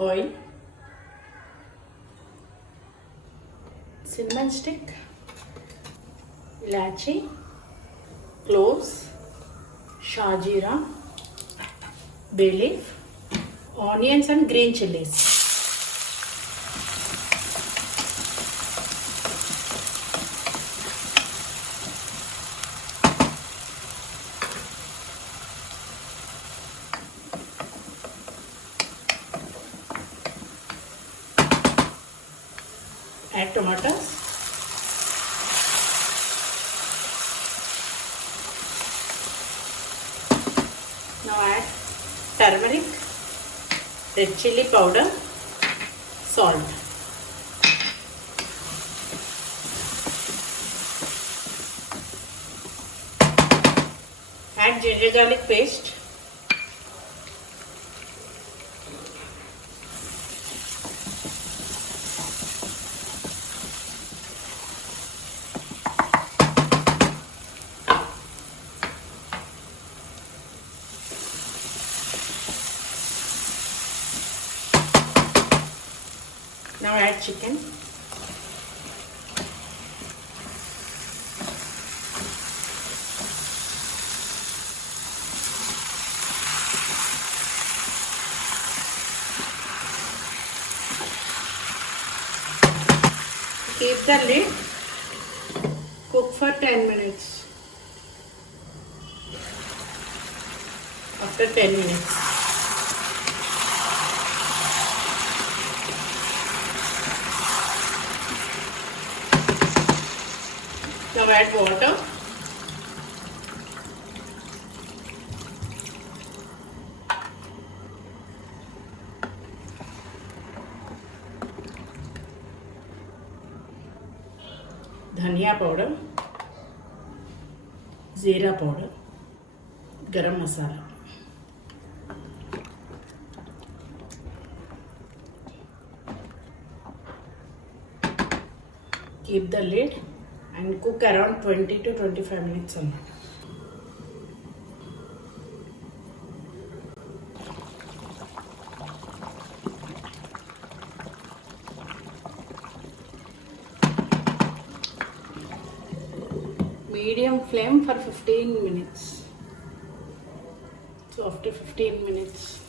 oil, cinnamon stick, ilachi, cloves, shajira, bay leaf, onions and green chilies. Add tomatoes. Now add turmeric, red chili powder, salt. Add ginger garlic paste. Now add chicken. Keep the lid. Cook for 10 minutes. After 10 minutes. Now add water. Dhania powder, Zira powder, garam masala. Keep the lid and cook around 20 to 25 minutes only. Medium flame for 15 minutes. So after 15 minutes,